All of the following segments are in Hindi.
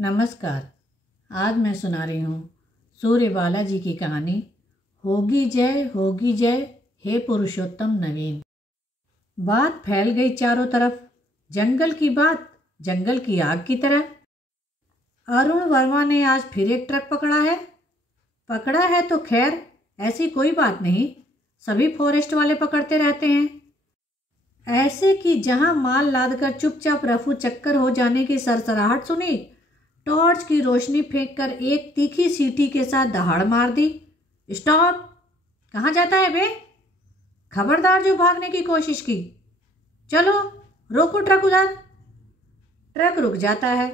नमस्कार। आज मैं सुना रही हूँ सूर्य बालाजी की कहानी होगी जय हे पुरुषोत्तम नवीन। बात फैल गई चारों तरफ, जंगल की बात जंगल की आग की तरह। अरुण वर्मा ने आज फिर एक ट्रक पकड़ा है तो खैर ऐसी कोई बात नहीं, सभी फॉरेस्ट वाले पकड़ते रहते हैं। ऐसे कि जहां माल लादकर चुपचाप रफू चक्कर हो जाने की सरसराहट सुनी, टॉर्च की रोशनी फेंककर एक तीखी सीटी के साथ दहाड़ मार दी। स्टॉप! कहाँ जाता है बे? खबरदार जो भागने की कोशिश की। चलो रोको ट्रक उधर। ट्रक रुक जाता है।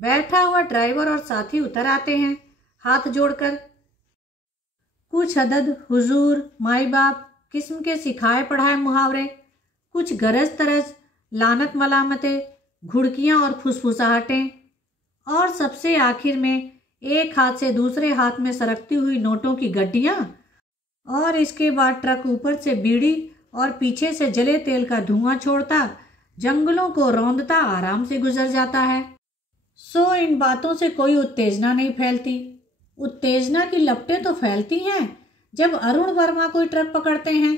बैठा हुआ ड्राइवर और साथी उतर आते हैं हाथ जोड़कर। कुछ अदद हुजूर माई बाप किस्म के सिखाए पढ़ाए मुहावरे, कुछ गरज तरज लानत मलामतें, घुड़कियां और फुसफुसाहटें, और सबसे आखिर में एक हाथ से दूसरे हाथ में सरकती हुई नोटों की गड्डियां। और इसके बाद ट्रक ऊपर से बीड़ी और पीछे से जले तेल का धुआं छोड़ता जंगलों को रौंदता आराम से गुजर जाता है। सो इन बातों से कोई उत्तेजना नहीं फैलती। उत्तेजना की लपटें तो फैलती हैं जब अरुण वर्मा कोई ट्रक पकड़ते हैं,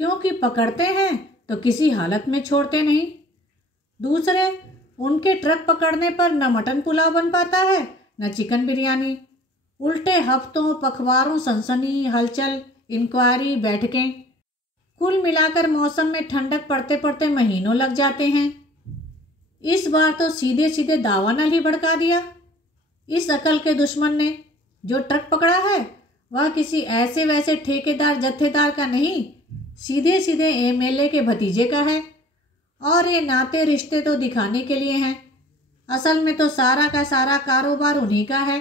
क्योंकि पकड़ते हैं तो किसी हालत में छोड़ते नहीं। दूसरे, उनके ट्रक पकड़ने पर न मटन पुलाव बन पाता है न चिकन बिरयानी। उल्टे हफ्तों पखवारों सनसनी हलचल इंक्वायरी बैठकें, कुल मिलाकर मौसम में ठंडक पड़ते पड़ते महीनों लग जाते हैं। इस बार तो सीधे सीधे दावानल ही भड़का दिया। इस अकल के दुश्मन ने जो ट्रक पकड़ा है वह किसी ऐसे वैसे ठेकेदार जत्थेदार का नहीं, सीधे सीधे एमएलए के भतीजे का है। और ये नाते रिश्ते तो दिखाने के लिए हैं, असल में तो सारा का सारा कारोबार उन्हीं का है।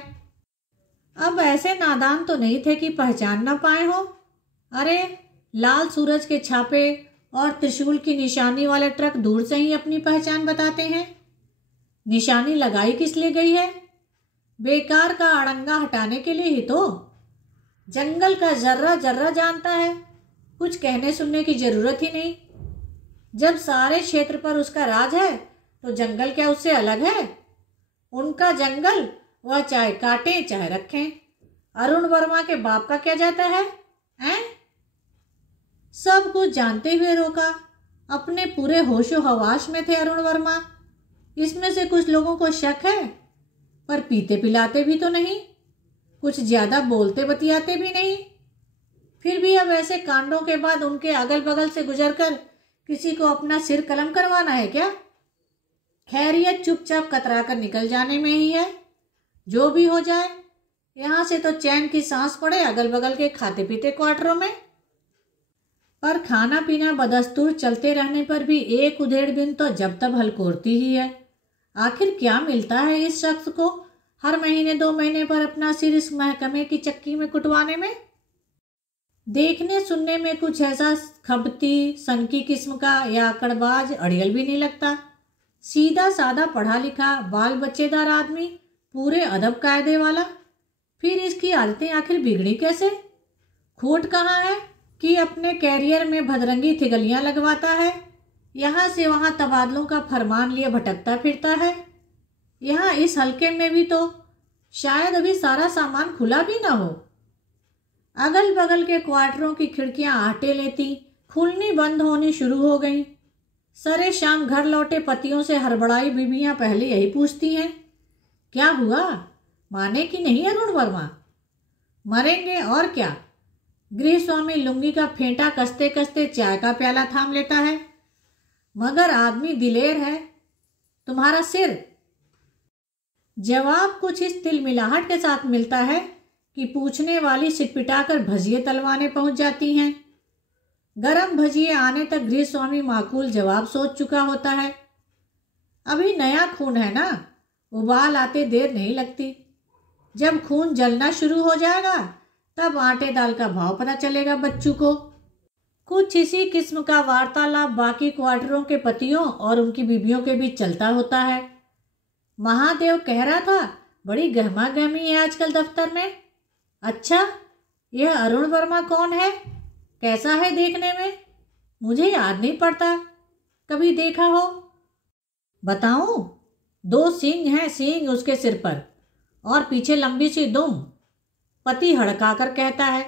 अब ऐसे नादान तो नहीं थे कि पहचान ना पाए हो। अरे लाल सूरज के छापे और त्रिशूल की निशानी वाले ट्रक दूर से ही अपनी पहचान बताते हैं। निशानी लगाई किस लिए गई है? बेकार का अड़ंगा हटाने के लिए ही तो। जंगल का जर्रा जर्रा जानता है, कुछ कहने सुनने की जरूरत ही नहीं। जब सारे क्षेत्र पर उसका राज है तो जंगल क्या उससे अलग है? उनका जंगल वह चाहे काटें चाहे रखें। अरुण वर्मा के बाप का क्या जाता है? सब कुछ जानते हुए रोका। अपने पूरे होशो हवास में थे अरुण वर्मा। इसमें से कुछ लोगों को शक है, पर पीते पिलाते भी तो नहीं, कुछ ज्यादा बोलते बतियाते भी नहीं। फिर भी अब ऐसे कांडों के बाद उनके अगल बगल से गुजरकर किसी को अपना सिर कलम करवाना है क्या? खैरियत चुपचाप कतरा कर निकल जाने में ही है। जो भी हो जाए, यहां से तो चैन की सांस पड़े अगल बगल के खाते पीते क्वार्टरों में। पर खाना पीना बदस्तूर चलते रहने पर भी एक उधेड़ बिन तो जब तब हलकोरती ही है। आखिर क्या मिलता है इस शख्स को हर महीने 2 महीने पर अपना सिर इस महकमे की चक्की में कुटवाने में? देखने सुनने में कुछ ऐसा खबती सनकी किस्म का या अकड़बाज अड़ियल भी नहीं लगता। सीधा साधा पढ़ा लिखा बाल बच्चेदार आदमी, पूरे अदब कायदे वाला। फिर इसकी आदतें आखिर बिगड़ी कैसे? खोट कहाँ है कि अपने कैरियर में भदरंगी थिगलियां लगवाता है, यहाँ से वहाँ तबादलों का फरमान लिए भटकता फिरता है। यहाँ इस हल्के में भी तो शायद अभी सारा सामान खुला भी ना हो। अगल बगल के क्वार्टरों की खिड़कियां आहटे लेती खुलनी बंद होनी शुरू हो गईं। सरे शाम घर लौटे पतियों से हड़बड़ाई बीबियां पहले यही पूछती हैं, क्या हुआ, माने कि नहीं अरुण वर्मा? मरेंगे और क्या। गृह स्वामी लुंगी का फेंटा कसते कसते चाय का प्याला थाम लेता है। मगर आदमी दिलेर है। तुम्हारा सिर? जवाब कुछ इस तिलमिलाहट के साथ मिलता है कि पूछने वाली सिटपिटाकर भजिए तलवाने पहुंच जाती हैं। गरम भजिए आने तक गृह स्वामी माकूल जवाब सोच चुका होता है। अभी नया खून है ना, उबाल आते देर नहीं लगती। जब खून जलना शुरू हो जाएगा तब आटे दाल का भाव पता चलेगा बच्चों को। कुछ इसी किस्म का वार्तालाप बाकी क्वार्टरों के पतियों और उनकी बीबियों के बीच चलता होता है। महादेव कह रहा था, बड़ी गहमा गहमी है आजकल दफ्तर में। अच्छा, यह अरुण वर्मा कौन है, कैसा है देखने में? मुझे याद नहीं पड़ता कभी देखा हो। बताऊं? 2 सींग हैं, सींग उसके सिर पर और पीछे लंबी सी दुम। पति हड़काकर कहता है,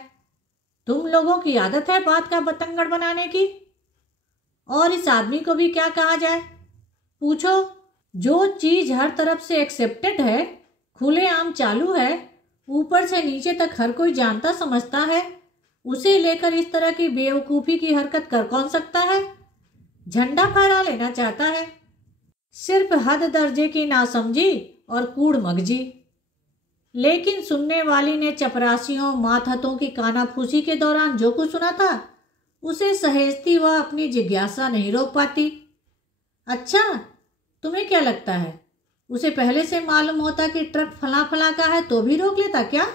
तुम लोगों की आदत है बात का बतंगड़ बनाने की। और इस आदमी को भी क्या कहा जाए? पूछो, जो चीज हर तरफ से एक्सेप्टेड है, खुलेआम चालू है, ऊपर से नीचे तक हर कोई जानता समझता है, उसे लेकर इस तरह की बेवकूफ़ी की हरकत कर कौन सकता है? झंडा फहरा लेना चाहता है। सिर्फ हद दर्जे की नासमझी और कूड़ मगजी। लेकिन सुनने वाली ने चपरासियों मातहतों की कानाफूसी के दौरान जो कुछ सुना था, उसे सहेजती वह अपनी जिज्ञासा नहीं रोक पाती। अच्छा, तुम्हें क्या लगता है, उसे पहले से मालूम होता कि ट्रक फला फला का है तो भी रोक लेता क्या?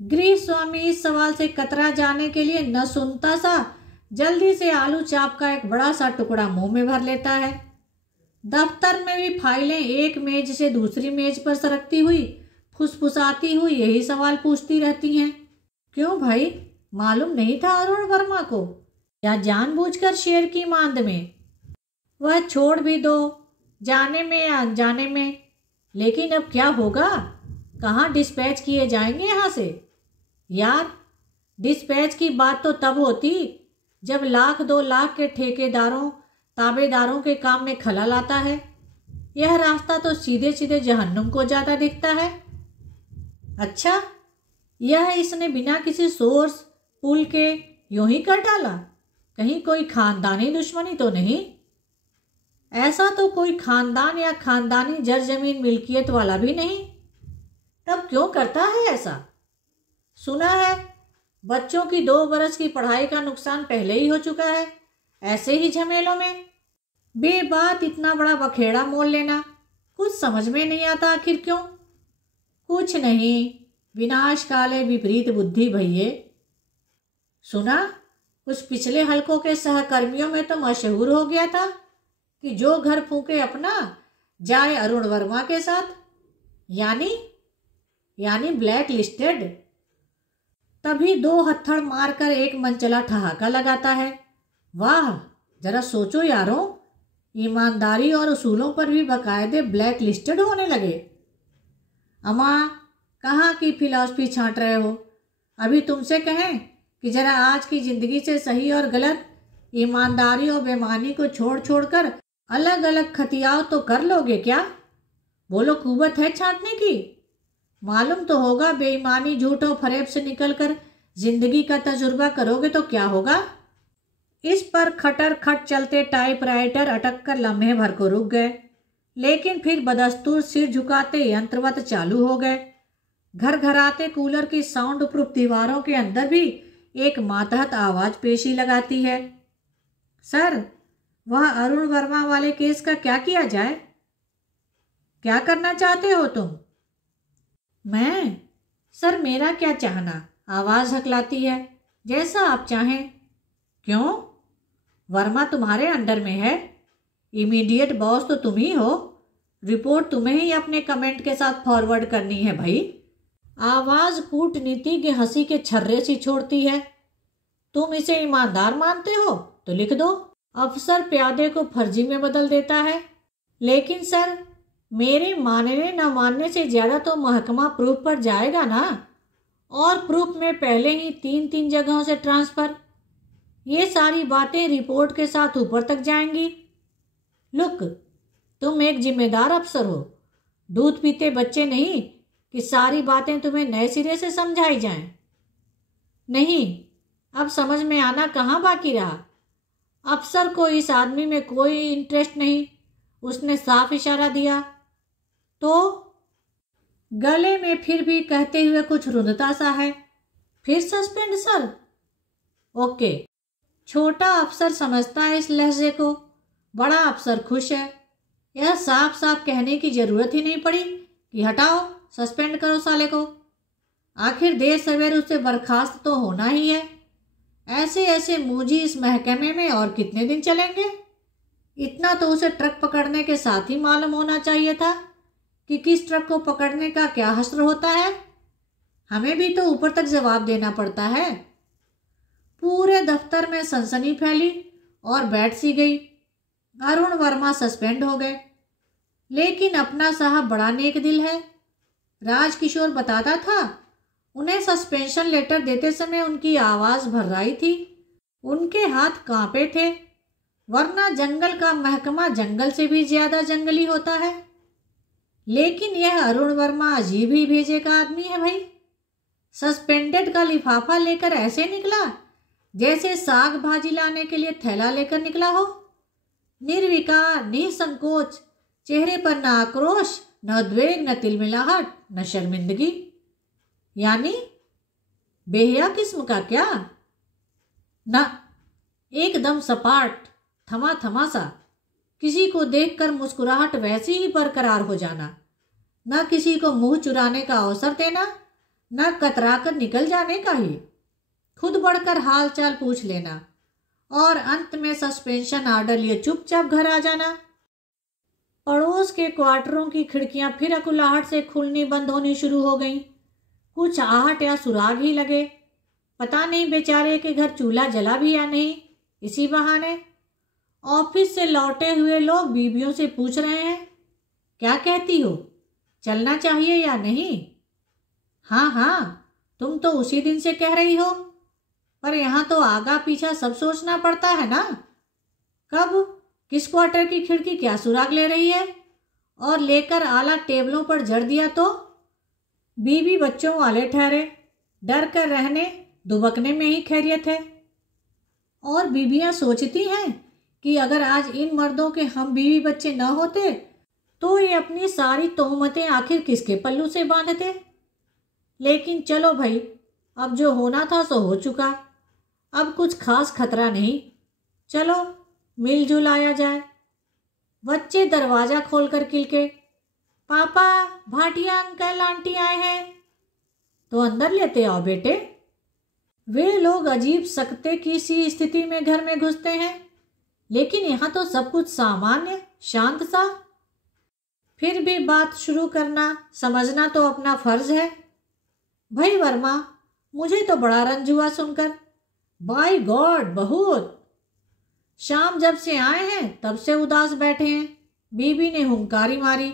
गृह स्वामी इस सवाल से कतरा जाने के लिए न सुनता सा जल्दी से आलू चाप का एक बड़ा सा टुकड़ा मुंह में भर लेता है। दफ्तर में भी फाइलें एक मेज से दूसरी मेज पर सरकती हुई फुसफुसाती हुई यही सवाल पूछती रहती हैं। क्यों भाई, मालूम नहीं था अरुण वर्मा को, या जानबूझकर शेर की मांद में? वह छोड़ भी दो, जाने में या अनजाने में। लेकिन अब क्या होगा? कहाँ डिस्पैच किए जाएंगे यहाँ से? यार, डिस्पैच की बात तो तब होती जब 1,00,000-2,00,000 के ठेकेदारों ताबेदारों के काम में खलल आता है। यह रास्ता तो सीधे सीधे जहन्नुम को जाता दिखता है। अच्छा, यह इसने बिना किसी सोर्स पुल के यूं ही कर डाला? कहीं कोई खानदानी दुश्मनी तो नहीं? ऐसा तो कोई खानदान या खानदानी जर जमीन मिल्कियत वाला भी नहीं। तब क्यों करता है ऐसा? सुना है बच्चों की 2 बरस की पढ़ाई का नुकसान पहले ही हो चुका है। ऐसे ही झमेलों में बेबात इतना बड़ा बखेड़ा मोल लेना कुछ समझ में नहीं आता। आखिर क्यों? कुछ नहीं, विनाश काले विपरीत बुद्धि भैये। सुना, कुछ पिछले हलकों के सहकर्मियों में तो मशहूर हो गया था कि जो घर फूके अपना जाए अरुण वर्मा के साथ, यानी ब्लैक लिस्टेड। तभी 2 हत्थड़ मारकर एक मनचला ठहाका लगाता है। वाह, जरा सोचो यारों, ईमानदारी और उसूलों पर भी बाकायदे ब्लैक लिस्टेड होने लगे। अम्मा, कहाँ की फिलॉसफी छांट रहे हो? अभी तुमसे कहें कि जरा आज की जिंदगी से सही और गलत, ईमानदारी और बेईमानी को छोड़ छोड़कर अलग अलग खतियाव तो कर लोगे क्या? बोलो, कुवत है छांटने की? मालूम तो होगा बेईमानी झूठ और फरेब से निकलकर जिंदगी का तजुर्बा करोगे तो क्या होगा? इस पर खटर खट चलते टाइपराइटर अटक कर लम्हे भर को रुक गए, लेकिन फिर बदस्तूर सिर झुकाते यंत्रवत चालू हो गए। घर घराते कूलर की साउंड प्रूफ दीवारों के अंदर भी एक मातहत आवाज पेशी लगाती है। सर, वह अरुण वर्मा वाले केस का क्या किया जाए? क्या करना चाहते हो तुम? मैं? सर, मेरा क्या चाहना, आवाज हकलाती है। जैसा आप चाहें। क्यों? वर्मा तुम्हारे अंडर में है, इमीडिएट बॉस तो तुम ही हो, रिपोर्ट तुम्हें ही अपने कमेंट के साथ फॉरवर्ड करनी है भाई। आवाज कूटनीति के हंसी के छर्रे सी छोड़ती है। तुम इसे ईमानदार मानते हो तो लिख दो। अफसर प्यादे को फर्जी में बदल देता है। लेकिन सर, मेरे मानने न मानने से ज़्यादा तो महकमा प्रूफ पर जाएगा ना, और प्रूफ में पहले ही 3-3 जगहों से ट्रांसफ़र। ये सारी बातें रिपोर्ट के साथ ऊपर तक जाएंगी। लुक, तुम एक जिम्मेदार अफसर हो, दूध पीते बच्चे नहीं कि सारी बातें तुम्हें नए सिरे से समझाई जाएं। नहीं, अब समझ में आना कहाँ बाकी रहा। अफसर को इस आदमी में कोई इंटरेस्ट नहीं, उसने साफ इशारा दिया। तो गले में फिर भी कहते हुए कुछ रुंधता सा है। फिर सस्पेंड सर? ओके। छोटा अफसर समझता है इस लहजे को, बड़ा अफसर खुश है। यह साफ साफ कहने की जरूरत ही नहीं पड़ी कि हटाओ, सस्पेंड करो साले को। आखिर देर सवेर उसे बर्खास्त तो होना ही है। ऐसे ऐसे मूजी इस महकमे में और कितने दिन चलेंगे? इतना तो उसे ट्रक पकड़ने के साथ ही मालूम होना चाहिए था कि किस ट्रक को पकड़ने का क्या हश्र होता है। हमें भी तो ऊपर तक जवाब देना पड़ता है। पूरे दफ्तर में सनसनी फैली और बैठ सी गई। अरुण वर्मा सस्पेंड हो गए। लेकिन अपना साहब बड़ा नेक दिल है। राजकिशोर बताता था, उन्हें सस्पेंशन लेटर देते समय उनकी आवाज़ भर्राई थी, उनके हाथ कांपे थे, वरना जंगल का महकमा जंगल से भी ज्यादा जंगली होता है। लेकिन यह अरुण वर्मा अजीब ही भेजे का आदमी है भाई। सस्पेंडेड का लिफाफा लेकर ऐसे निकला जैसे साग भाजी लाने के लिए थैला लेकर निकला हो। निर्विकार, निसंकोच, चेहरे पर न आक्रोश, न द्वेग, न तिलमिलाहट, न शर्मिंदगी। यानी बेहया किस्म का क्या? न, एकदम सपाट, थमा थमा सा। किसी को देखकर मुस्कुराहट वैसी ही बरकरार हो जाना, न किसी को मुंह चुराने का अवसर देना, न कतराकर निकल जाने का ही, खुद बढ़कर हाल चाल पूछ लेना और अंत में सस्पेंशन आर्डर लिए चुपचाप घर आ जाना। पड़ोस के क्वार्टरों की खिड़कियां फिर अकुलाहट से खुलनी बंद होनी शुरू हो गईं। कुछ आहट या सुराग ही लगे। पता नहीं बेचारे के घर चूल्हा जला भी या नहीं। इसी बहाने ऑफिस से लौटे हुए लोग बीवियों से पूछ रहे हैं, क्या कहती हो, चलना चाहिए या नहीं? हाँ हाँ, तुम तो उसी दिन से कह रही हो, पर यहाँ तो आगा पीछा सब सोचना पड़ता है ना। कब किस क्वार्टर की खिड़की क्या सुराग ले रही है, और लेकर आला टेबलों पर जड़ दिया तो बीवी बच्चों वाले ठहरे, डर कर रहने दुबकने में ही खैरियत है। और बीबियां सोचती हैं कि अगर आज इन मर्दों के हम बीवी बच्चे न होते तो ये अपनी सारी तोहमतें आखिर किसके पल्लू से बांधते। लेकिन चलो भाई, अब जो होना था सो हो चुका, अब कुछ खास खतरा नहीं, चलो मिलजुल आया जाए। बच्चे दरवाजा खोलकर किलके, पापा, भाटिया अंकल आंटी आए हैं। तो अंदर लेते आओ बेटे। वे लोग अजीब सकते की सी स्थिति में घर में घुसते हैं, लेकिन यहाँ तो सब कुछ सामान्य शांत सा। फिर भी बात शुरू करना समझना तो अपना फर्ज है। भाई वर्मा, मुझे तो बड़ा रंज हुआ सुनकर। बाय गॉड, बहुत। शाम जब से आए हैं तब से उदास बैठे हैं, बीबी ने हुंकारी मारी।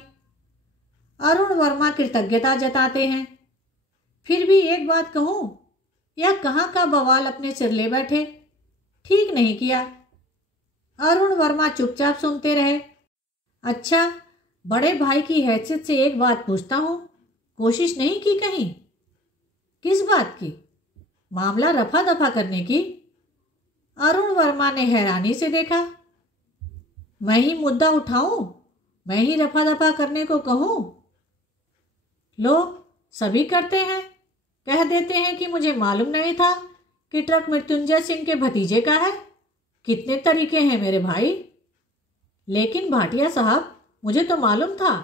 अरुण वर्मा कृतज्ञता जताते हैं। फिर भी एक बात कहूं, यह कहाँ का बवाल अपने सिर ले बैठे, ठीक नहीं किया। अरुण वर्मा चुपचाप सुनते रहे। अच्छा, बड़े भाई की हैसियत से एक बात पूछता हूं, कोशिश नहीं की कहीं? किस बात की? मामला रफा दफा करने की? अरुण वर्मा ने हैरानी से देखा। मैं ही मुद्दा उठाऊं, मैं ही रफा दफा करने को कहूं? लो, सभी करते हैं, कह देते हैं कि मुझे मालूम नहीं था कि ट्रक मृत्युंजय सिंह के भतीजे का है। कितने तरीके हैं मेरे भाई। लेकिन भाटिया साहब, मुझे तो मालूम था।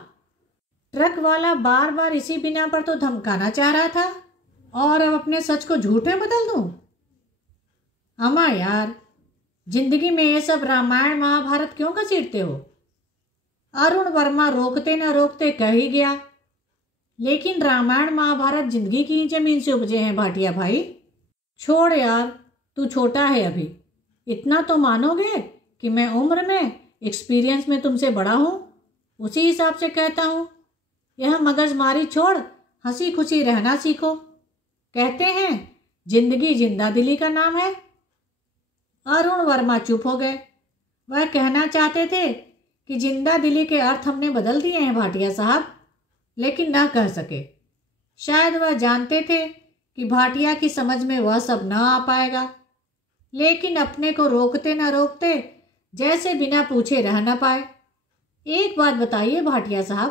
ट्रक वाला बार बार इसी बिना पर तो धमकाना चाह रहा था, और अब अपने सच को झूठ में बदल दूं? अम्मा यार, जिंदगी में ये सब रामायण महाभारत क्यों घसीटते हो? अरुण वर्मा रोकते न रोकते कह ही गया। लेकिन रामायण महाभारत जिंदगी की ही जमीन से उपजे हैं भाटिया भाई। छोड़ यार, तू छोटा है अभी। इतना तो मानोगे कि मैं उम्र में, एक्सपीरियंस में तुमसे बड़ा हूँ। उसी हिसाब से कहता हूँ, यह मगजमारी छोड़ हंसी खुशी रहना सीखो। कहते हैं जिंदगी जिंदा दिली का नाम है। अरुण वर्मा चुप हो गए। वह कहना चाहते थे कि जिंदा दिली के अर्थ हमने बदल दिए हैं भाटिया साहब, लेकिन न कह सके। शायद वह जानते थे कि भाटिया की समझ में वह सब न आ पाएगा। लेकिन अपने को रोकते न रोकते जैसे बिना पूछे रह न पाए। एक बात बताइए भाटिया साहब,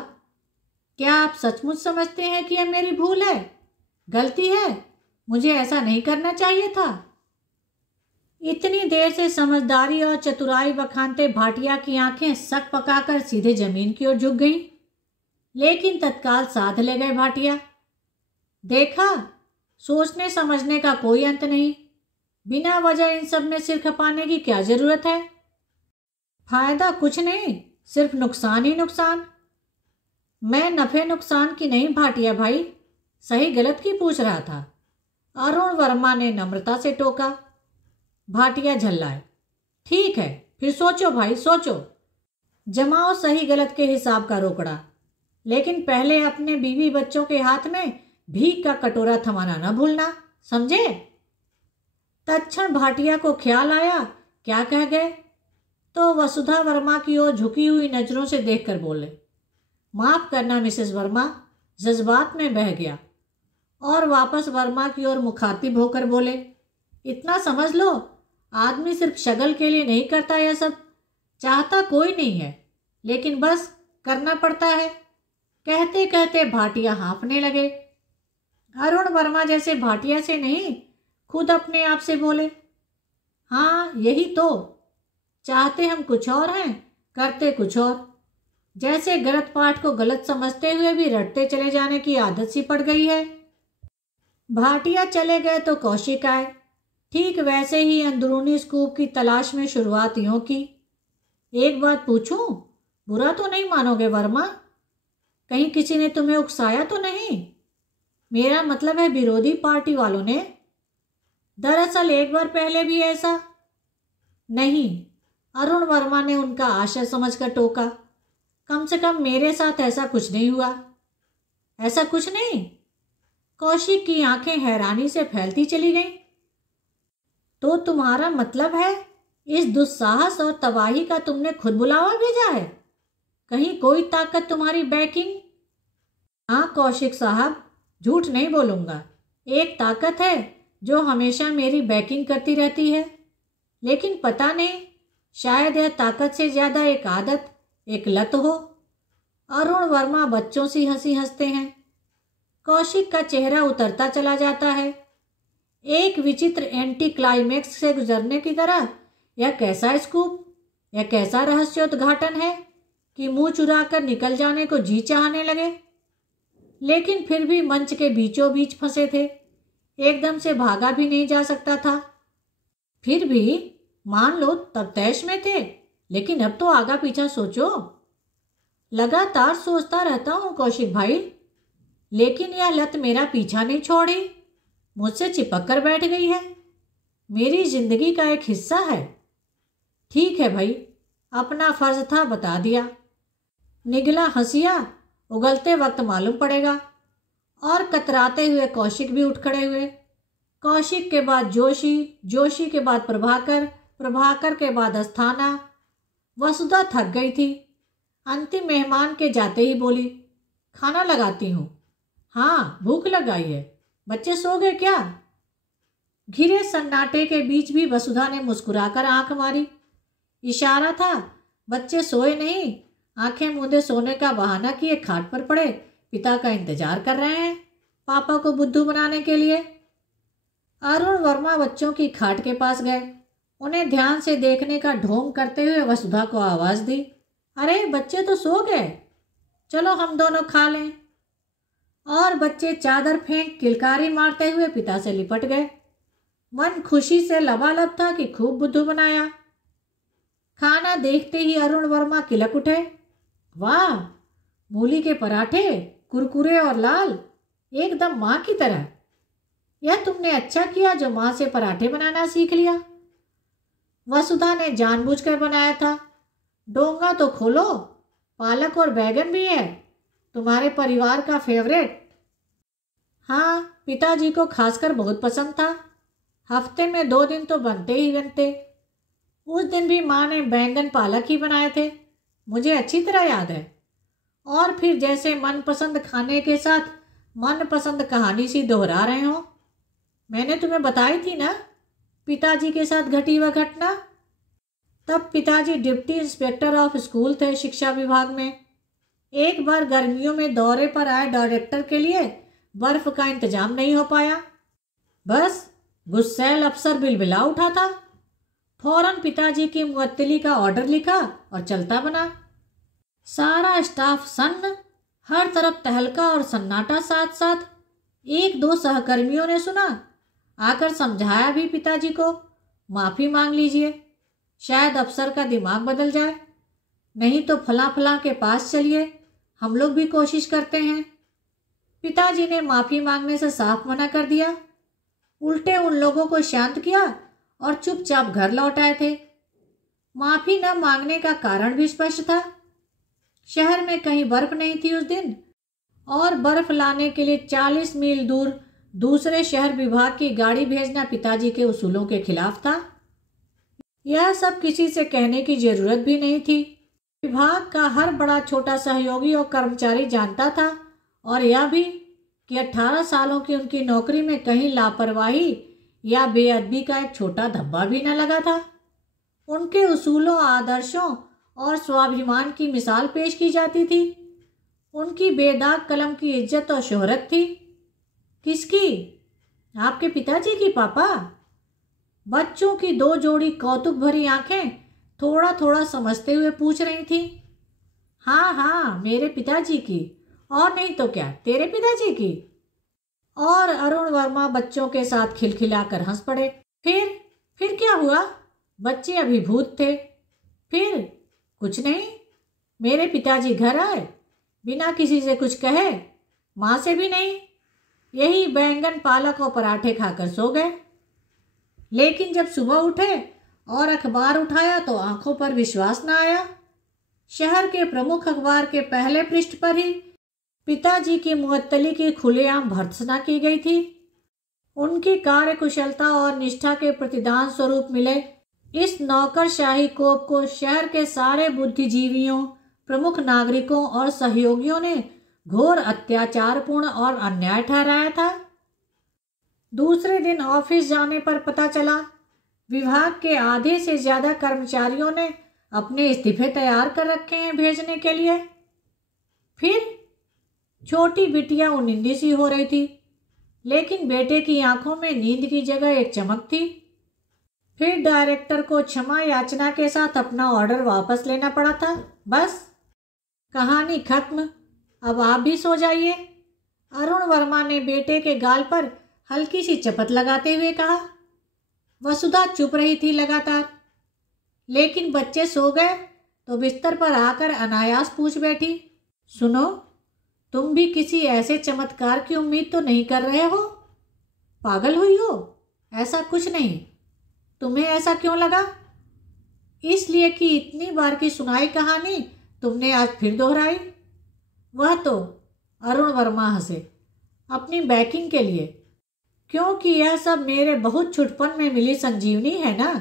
क्या आप सचमुच समझते हैं कि यह मेरी भूल है, गलती है, मुझे ऐसा नहीं करना चाहिए था? इतनी देर से समझदारी और चतुराई बखानते भाटिया की आंखें सक पकाकर सीधे जमीन की ओर झुक गईं। लेकिन तत्काल साध ले गए भाटिया। देखा, सोचने समझने का कोई अंत नहीं। बिना वजह इन सब में सिर खपाने की क्या जरूरत है? फायदा कुछ नहीं, सिर्फ नुकसान ही नुकसान। मैं नफे नुकसान की नहीं भाटिया भाई, सही गलत की पूछ रहा था। अरुण वर्मा ने नम्रता से टोका। भाटिया झल्लाए। ठीक है, फिर सोचो भाई, सोचो। जमाओ सही गलत के हिसाब का रोकड़ा, लेकिन पहले अपने बीवी बच्चों के हाथ में भीख का कटोरा थमाना न भूलना, समझे? तत्क्षण भाटिया को ख्याल आया क्या कह गए, तो वसुधा वर्मा की ओर झुकी हुई नजरों से देखकर बोले, माफ करना मिसेस वर्मा, जज्बात में बह गया। और वापस वर्मा की ओर मुखातिब होकर बोले, इतना समझ लो, आदमी सिर्फ शगल के लिए नहीं करता, यह सब चाहता कोई नहीं है, लेकिन बस करना पड़ता है। कहते कहते भाटिया हाँफने लगे। अरुण वर्मा जैसे भाटिया से नहीं, खुद अपने आप से बोले, हाँ यही तो, चाहते हम कुछ और हैं, करते कुछ और। जैसे गलत पाठ को गलत समझते हुए भी रटते चले जाने की आदत सी पड़ गई है। भाटिया चले गए तो कौशिक आए। ठीक वैसे ही अंदरूनी स्कूप की तलाश में शुरुआत यूं की, एक बात पूछूं, बुरा तो नहीं मानोगे वर्मा? कहीं किसी ने तुम्हें उकसाया तो नहीं? मेरा मतलब है विरोधी पार्टी वालों ने। दरअसल एक बार पहले भी ऐसा नहीं, अरुण वर्मा ने उनका आशय समझकर टोका। कम से कम मेरे साथ ऐसा कुछ नहीं हुआ। ऐसा कुछ नहीं? कौशिक की आंखें हैरानी से फैलती चली गईं। तो तुम्हारा मतलब है इस दुस्साहस और तबाही का तुमने खुद बुलावा भेजा है? कहीं कोई ताकत तुम्हारी बैकिंग? हाँ कौशिक साहब, झूठ नहीं बोलूंगा, एक ताकत है जो हमेशा मेरी बैकिंग करती रहती है, लेकिन पता नहीं, शायद यह ताकत से ज्यादा एक आदत, एक लत हो। अरुण वर्मा बच्चों सी हंसी हंसते हैं। कौशिक का चेहरा उतरता चला जाता है। एक विचित्र एंटी क्लाइमेक्स से गुजरने की तरह। यह कैसा स्कूप, यह कैसा रहस्योद्घाटन है कि मुंह चुराकर निकल जाने को जी चाहने लगे, लेकिन फिर भी मंच के बीचों बीच फंसे थे, एकदम से भागा भी नहीं जा सकता था। फिर भी मान लो तब तैश में थे, लेकिन अब तो आगा पीछा सोचो। लगातार सोचता रहता हूं कौशिक भाई, लेकिन यह लत मेरा पीछा नहीं छोड़ी, मुझसे चिपक कर बैठ गई है, मेरी जिंदगी का एक हिस्सा है। ठीक है भाई, अपना फर्ज था बता दिया, निगला हंसिया उगलते वक्त मालूम पड़ेगा। और कतराते हुए कौशिक भी उठ खड़े हुए। कौशिक के बाद जोशी, जोशी के बाद प्रभाकर, प्रभाकर के बाद अस्थाना। वसुधा थक गई थी। अंतिम मेहमान के जाते ही बोली, खाना लगाती हूँ। हाँ भूख लगाई है, बच्चे सो गए क्या? घिरे सन्नाटे के बीच भी वसुधा ने मुस्कुराकर आंख मारी। इशारा था बच्चे सोए नहीं, आंखें मूंदे सोने का बहाना किए खाट पर पड़े पिता का इंतजार कर रहे हैं, पापा को बुद्धू बनाने के लिए। अरुण वर्मा बच्चों की खाट के पास गए। उन्हें ध्यान से देखने का ढोंग करते हुए वसुधा को आवाज दी, अरे बच्चे तो सो गए, चलो हम दोनों खा लें। और बच्चे चादर फेंक किलकारी मारते हुए पिता से लिपट गए। मन खुशी से लबालब था कि खूब बुद्धू बनाया। खाना देखते ही अरुण वर्मा किलक उठे। वाह, मूली के पराठे, कुरकुरे और लाल, एकदम माँ की तरह। यह तुमने अच्छा किया जो माँ से पराठे बनाना सीख लिया। वसुधा ने जानबूझकर बनाया था। डोंगा तो खोलो, पालक और बैगन भी है, तुम्हारे परिवार का फेवरेट। हाँ, पिताजी को खासकर बहुत पसंद था। हफ्ते में 2 दिन तो बनते ही बनते। उस दिन भी माँ ने बैंगन पालक ही बनाए थे, मुझे अच्छी तरह याद है। और फिर जैसे मनपसंद खाने के साथ मनपसंद कहानी सी दोहरा रहे हो। मैंने तुम्हें बताई थी ना पिताजी के साथ घटी वह घटना। तब पिताजी डिप्टी इंस्पेक्टर ऑफ स्कूल थे शिक्षा विभाग में। एक बार गर्मियों में दौरे पर आए डायरेक्टर के लिए बर्फ का इंतजाम नहीं हो पाया। बस गुस्सैल अफसर बिलबिला उठा था। फौरन पिताजी की मुअत्तली का ऑर्डर लिखा और चलता बना। सारा स्टाफ सन्न, हर तरफ तहलका और सन्नाटा। साथ साथ 1-2 सहकर्मियों ने सुना, आकर समझाया भी पिताजी को, माफी मांग लीजिए, शायद अफसर का दिमाग बदल जाए, नहीं तो फला फला के पास चलिए, हम लोग भी कोशिश करते हैं। पिताजी ने माफी मांगने से साफ मना कर दिया, उल्टे उन लोगों को शांत किया और चुपचाप घर लौट आए थे। माफी न मांगने का कारण भी स्पष्ट था। शहर में कहीं बर्फ नहीं थी उस दिन, और बर्फ लाने के लिए 40 मील दूर दूसरे शहर विभाग की गाड़ी भेजना पिताजी के उसूलों के खिलाफ था। यह सब किसी से कहने की जरूरत भी नहीं थी। विभाग का हर बड़ा छोटा सहयोगी और कर्मचारी जानता था, और यह भी कि 18 सालों की उनकी नौकरी में कहीं लापरवाही या बेअदबी का एक छोटा धब्बा भी न लगा था। उनके उसूलों, आदर्शों और स्वाभिमान की मिसाल पेश की जाती थी। उनकी बेदाग कलम की इज्जत और शोहरत थी। किसकी? आपके पिताजी की, पापा। बच्चों की 2 जोड़ी कौतुक भरी आंखें थोड़ा थोड़ा समझते हुए पूछ रही थी। हाँ हाँ, मेरे पिताजी की, और नहीं तो क्या, तेरे पिताजी की। और अरुण वर्मा बच्चों के साथ खिलखिलाकर हंस पड़े। फिर क्या हुआ? बच्चे अभिभूत थे। फिर कुछ नहीं, मेरे पिताजी घर आए, बिना किसी से कुछ कहे, माँ से भी नहीं, यही बैंगन, पालक और पराठे खाकर सो गए। लेकिन जब सुबह उठे और अखबार उठाया तो आंखों पर विश्वास न आया। शहर के प्रमुख अखबार के पहले पृष्ठ पर ही पिताजी की मुअत्तली की खुलेआम भर्त्सना की गई थी। उनकी कार्यकुशलता और निष्ठा के प्रतिदान स्वरूप मिले इस नौकरशाही कोप को शहर के सारे बुद्धिजीवियों, प्रमुख नागरिकों और सहयोगियों ने घोर अत्याचारपूर्ण और अन्याय ठहराया था। दूसरे दिन ऑफिस जाने पर पता चला विभाग के आधे से ज्यादा कर्मचारियों ने अपने इस्तीफे तैयार कर रखे हैं भेजने के लिए। फिर छोटी बिटिया उनिंदी सी हो रही थी, लेकिन बेटे की आंखों में नींद की जगह एक चमक थी। फिर डायरेक्टर को क्षमा याचना के साथ अपना ऑर्डर वापस लेना पड़ा था। बस कहानी खत्म, अब आप भी सो जाइए। अरुण वर्मा ने बेटे के गाल पर हल्की सी चपत लगाते हुए कहा। वसुधा चुप रही थी लगातार, लेकिन बच्चे सो गए तो बिस्तर पर आकर अनायास पूछ बैठी, सुनो, तुम भी किसी ऐसे चमत्कार की उम्मीद तो नहीं कर रहे हो? पागल हुई हो? ऐसा कुछ नहीं। तुम्हें ऐसा क्यों लगा? इसलिए कि इतनी बार की सुनाई कहानी तुमने आज फिर दोहराई। वह तो, अरुण वर्मा हंसे, अपनी बैकिंग के लिए, क्योंकि यह सब मेरे बहुत छुटपन में मिली संजीवनी है ना।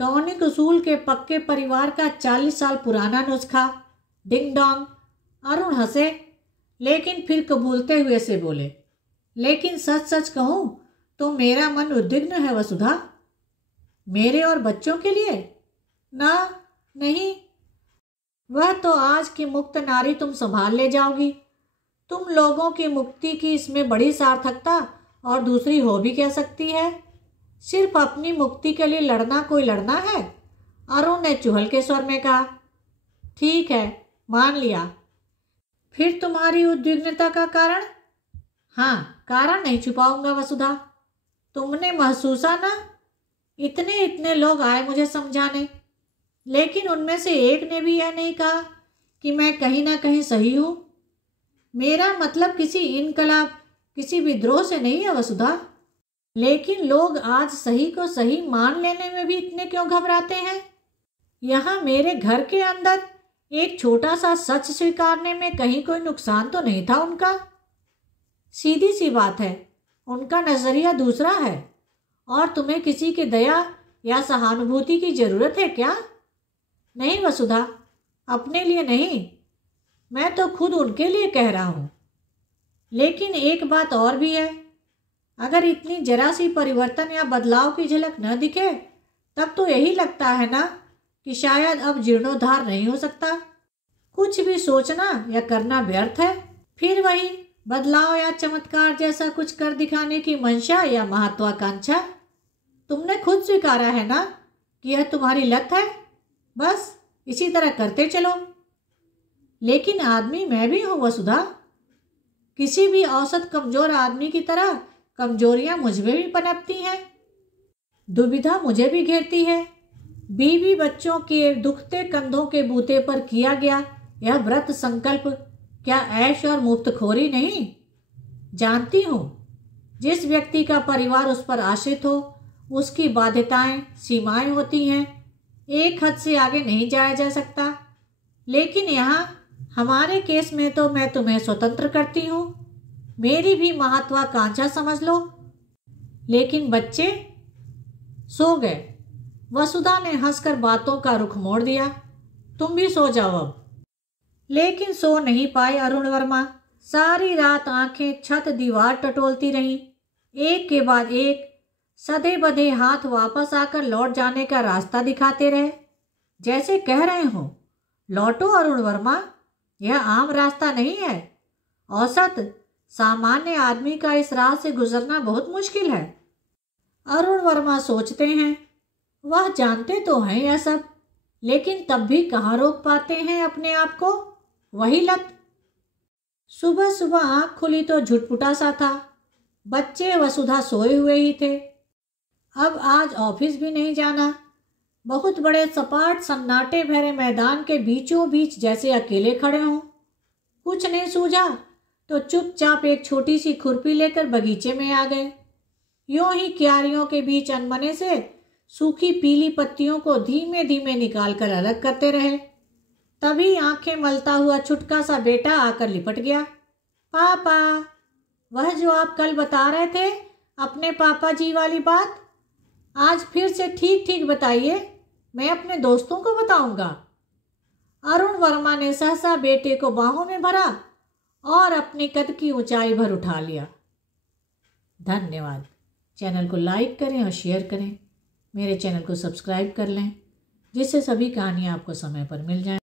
टॉनिक उसूल के पक्के परिवार का 40 साल पुराना नुस्खा। Ding dong. अरुण हंसे, लेकिन फिर कबूलते हुए से बोले, लेकिन सच सच कहूं तो मेरा मन उद्विग्न है वसुधा। मेरे और बच्चों के लिए? ना, नहीं। वह तो आज की मुक्त नारी तुम संभाल ले जाओगी। तुम लोगों की मुक्ति की इसमें बड़ी सार्थकता और दूसरी हो भी कह सकती है। सिर्फ अपनी मुक्ति के लिए लड़ना कोई लड़ना है? अरुण ने चुहल के स्वर में कहा। ठीक है, मान लिया। फिर तुम्हारी उद्विग्नता का कारण? हाँ, कारण नहीं छुपाऊंगा वसुधा। तुमने महसूसा ना, इतने लोग आए मुझे समझाने, लेकिन उनमें से एक ने भी यह नहीं कहा कि मैं कहीं ना कहीं सही हूं। मेरा मतलब किसी इनकलाब, किसी विद्रोह से नहीं है वसुधा, लेकिन लोग आज सही को सही मान लेने में भी इतने क्यों घबराते हैं? यहाँ मेरे घर के अंदर एक छोटा सा सच स्वीकारने में कहीं कोई नुकसान तो नहीं था उनका। सीधी सी बात है, उनका नजरिया दूसरा है, और तुम्हें किसी की दया या सहानुभूति की जरूरत है क्या? नहीं वसुधा, अपने लिए नहीं, मैं तो खुद उनके लिए कह रहा हूं। लेकिन एक बात और भी है, अगर इतनी जरा सी परिवर्तन या बदलाव की झलक न दिखे, तब तो यही लगता है ना कि शायद अब जीर्णोद्धार नहीं हो सकता। कुछ भी सोचना या करना व्यर्थ है। फिर वही बदलाव या चमत्कार जैसा कुछ कर दिखाने की मंशा या महत्वाकांक्षा। तुमने खुद स्वीकारा है ना कि यह तुम्हारी लत है। बस इसी तरह करते चलो। लेकिन आदमी मैं भी हूं वसुधा। किसी भी औसत कमजोर आदमी की तरह कमजोरियां मुझ में भी पनपती हैं। दुविधा मुझे भी घेरती है। बीवी बच्चों के दुखते कंधों के बूते पर किया गया यह व्रत संकल्प क्या ऐश और मुफ्तखोरी नहीं? जानती हूं, जिस व्यक्ति का परिवार उस पर आश्रित हो, उसकी बाध्यताएं, सीमाएं होती हैं। एक हद से आगे नहीं जाया जा सकता। लेकिन यहाँ हमारे केस में तो मैं तुम्हें स्वतंत्र करती हूँ। मेरी भी महत्वाकांक्षा समझ लो। लेकिन बच्चे सो गए। वसुधा ने हंसकर बातों का रुख मोड़ दिया। तुम भी सो जाओ अब। लेकिन सो नहीं पाए अरुण वर्मा। सारी रात आंखें छत दीवार टटोलती रहीं। एक के बाद एक सधे बधे हाथ वापस आकर लौट जाने का रास्ता दिखाते रहे, जैसे कह रहे हो, लौटो अरुण वर्मा, यह आम रास्ता नहीं है। औसत सामान्य आदमी का इस राह से गुजरना बहुत मुश्किल है। अरुण वर्मा सोचते हैं, वह जानते तो हैं यह सब, लेकिन तब भी कहाँ रोक पाते हैं अपने आप को। वही लत। सुबह सुबह आंख खुली तो झुटपुटा सा था। बच्चे वसुधा सोए हुए ही थे। अब आज ऑफिस भी नहीं जाना। बहुत बड़े सपाट सन्नाटे भरे मैदान के बीचों बीच जैसे अकेले खड़े हों। कुछ नहीं सूझा तो चुपचाप एक छोटी सी खुरपी लेकर बगीचे में आ गए। यूं ही क्यारियों के बीच अनमने से सूखी पीली पत्तियों को धीमे धीमे निकालकर अलग करते रहे। तभी आंखें मलता हुआ छुटका सा बेटा आकर लिपट गया। पापा, वह जो आप कल बता रहे थे अपने पापा जी वाली बात, आज फिर से ठीक ठीक बताइए, मैं अपने दोस्तों को बताऊंगा। अरुण वर्मा ने सहसा बेटे को बाहों में भरा और अपनी कद की ऊंचाई भर उठा लिया। धन्यवाद। चैनल को लाइक करें और शेयर करें। मेरे चैनल को सब्सक्राइब कर लें, जिससे सभी कहानियाँ आपको समय पर मिल जाएं।